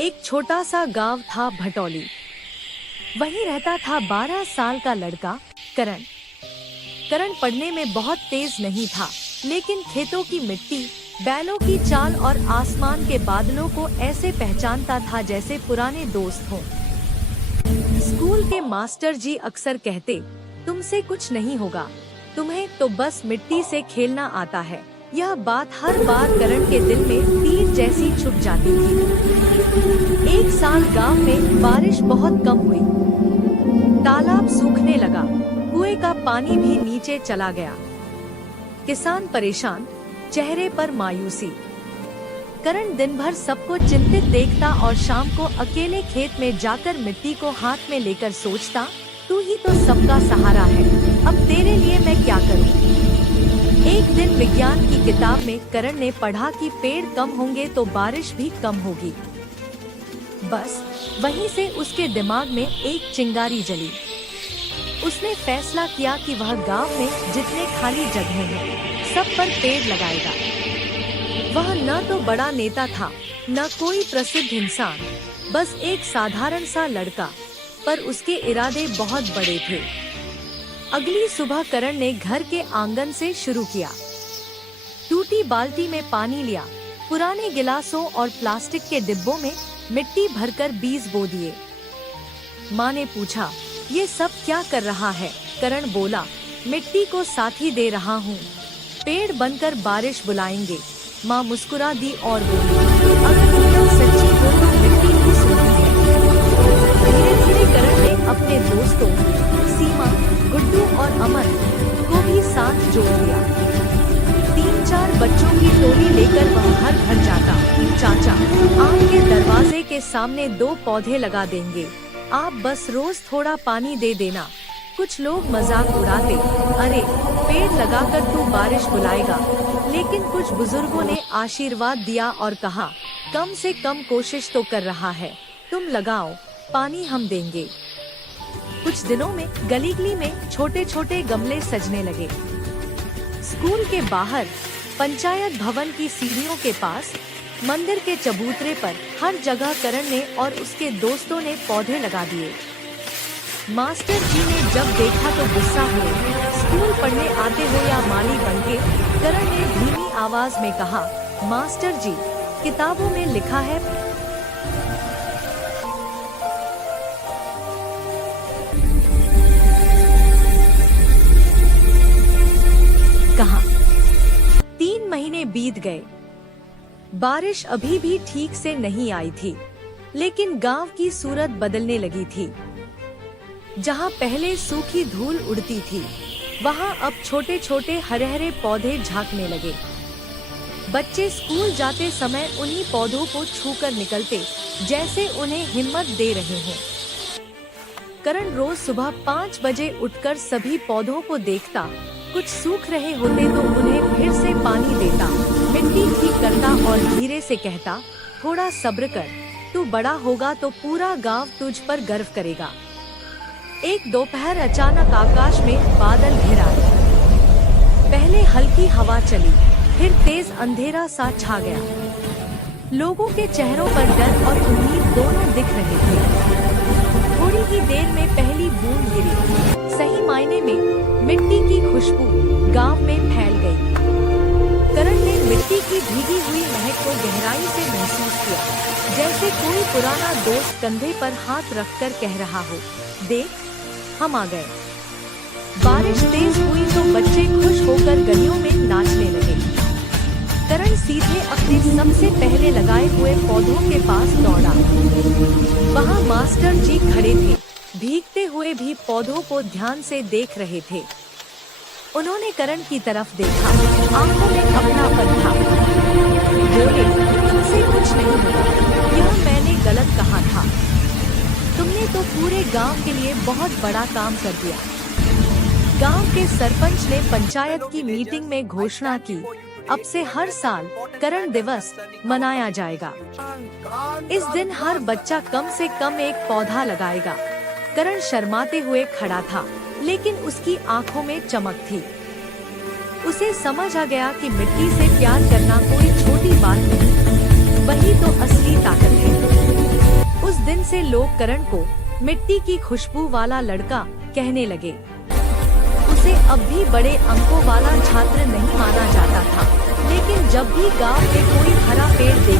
एक छोटा सा गांव था भटौली। वहीं रहता था 12 साल का लड़का करण। करण पढ़ने में बहुत तेज नहीं था, लेकिन खेतों की मिट्टी, बैलों की चाल और आसमान के बादलों को ऐसे पहचानता था जैसे पुराने दोस्त हों। स्कूल के मास्टर जी अक्सर कहते, तुमसे कुछ नहीं होगा, तुम्हें तो बस मिट्टी से खेलना आता है। यह बात हर बार करण के दिल में तीर जैसी छुप जाती थी। एक साल गांव में बारिश बहुत कम हुई। तालाब सूखने लगा, कुएं का पानी भी नीचे चला गया। किसान परेशान, चेहरे पर मायूसी। करण दिन भर सबको चिंतित देखता और शाम को अकेले खेत में जाकर मिट्टी को हाथ में लेकर सोचता, तू ही तो सबका सहारा है, अब तेरे लिए मैं क्या करूं? एक दिन विज्ञान की किताब में करण ने पढ़ा कि पेड़ कम होंगे तो बारिश भी कम होगी। बस वहीं से उसके दिमाग में एक चिंगारी जली। उसने फैसला किया कि वह गांव में जितने खाली जगहें हैं, सब पर पेड़ लगाएगा। वह न तो बड़ा नेता था, न कोई प्रसिद्ध इंसान, बस एक साधारण सा लड़का, पर उसके इरादे बहुत बड़े थे। अगली सुबह करण ने घर के आंगन से शुरू किया। टूटी बाल्टी में पानी लिया, पुराने गिलासों और प्लास्टिक के डिब्बों में मिट्टी भरकर बीज बो दिए। माँ ने पूछा, ये सब क्या कर रहा है? करण बोला, मिट्टी को साथी दे रहा हूँ, पेड़ बनकर बारिश बुलाएंगे। माँ मुस्कुरा दी और बोली, अगर तुम सच्ची हो तो मिट्टी भी सुनती है। धीरे-धीरे करण ने अपने दोस्तों सीमा, गुड्डू और अमन को भी साथ जोड़ लिया। 3-4 बच्चों की टोली लेकर वह घर घर जाता। चाचा, आपके दरवाजे के सामने 2 पौधे लगा देंगे, आप बस रोज थोड़ा पानी दे देना। कुछ लोग मजाक उड़ाते, अरे पेड़ लगाकर तू बारिश बुलाएगा, लेकिन कुछ बुजुर्गों ने आशीर्वाद दिया और कहा, कम से कम कोशिश तो कर रहा है, तुम लगाओ, पानी हम देंगे। कुछ दिनों में गली में छोटे छोटे गमले सजने लगे। स्कूल के बाहर, पंचायत भवन की सीढ़ियों के पास, मंदिर के चबूतरे पर, हर जगह करण ने और उसके दोस्तों ने पौधे लगा दिए। मास्टर जी ने जब देखा तो गुस्सा हुए। स्कूल पढ़ने आते हो या माली बनके? करण ने धीमी आवाज में कहा, मास्टर जी, किताबों में लिखा है। कहा। 3 महीने बीत गए। बारिश अभी भी ठीक से नहीं आई थी, लेकिन गांव की सूरत बदलने लगी थी। जहां पहले सूखी धूल उड़ती थी, वहां अब छोटे छोटे हरे पौधे झांकने लगे। बच्चे स्कूल जाते समय उन्हीं पौधों को छूकर निकलते, जैसे उन्हें हिम्मत दे रहे हों। करण रोज सुबह 5 बजे उठकर सभी पौधों को देखता। कुछ सूख रहे होते तो उन्हें फिर से पानी देता, मिट्टी ठीक करता और धीरे से कहता, थोड़ा सब्र कर, तू बड़ा होगा तो पूरा गांव तुझ पर गर्व करेगा। एक दोपहर अचानक आकाश में बादल घिर आए। पहले हल्की हवा चली, फिर तेज अंधेरा सा छा गया। लोगों के चेहरों पर डर और उम्मीद दोनों दिख रहे थे। थोड़ी ही देर में पहली बूंद गिरी। सही मायने में मिट्टी की खुशबू गांव में फैल गई। करण ने मिट्टी की भीगी हुई महक को गहराई से महसूस किया, जैसे कोई पुराना दोस्त कंधे पर हाथ रखकर कह रहा हो, देख, हम आ गए। बारिश तेज हुई तो बच्चे खुश होकर गलियों में नाचने लगे। करण सीधे अपने सबसे पहले लगाए हुए पौधों के पास दौड़ा। वहां मास्टर जी खड़े थे, भीगते हुए भी पौधों को ध्यान से देख रहे थे। उन्होंने करण की तरफ देखा, आंखों में अपनापन था। बोले, तुमसे कुछ नहीं होगा, यह मैंने गलत कहा था। तुमने तो पूरे गांव के लिए बहुत बड़ा काम कर दिया। गांव के सरपंच ने पंचायत की मीटिंग में घोषणा की, अब से हर साल करण दिवस मनाया जाएगा। इस दिन हर बच्चा कम से कम एक पौधा लगाएगा। करण शर्माते हुए खड़ा था, लेकिन उसकी आंखों में चमक थी। उसे समझ आ गया कि मिट्टी से प्यार करना कोई छोटी बात नहीं, वही तो असली ताकत है। दिन से लोग करण को मिट्टी की खुशबू वाला लड़का कहने लगे। उसे अब भी बड़े अंकों वाला छात्र नहीं माना जाता था, लेकिन जब भी गांव में कोई हरा पेड़ देखता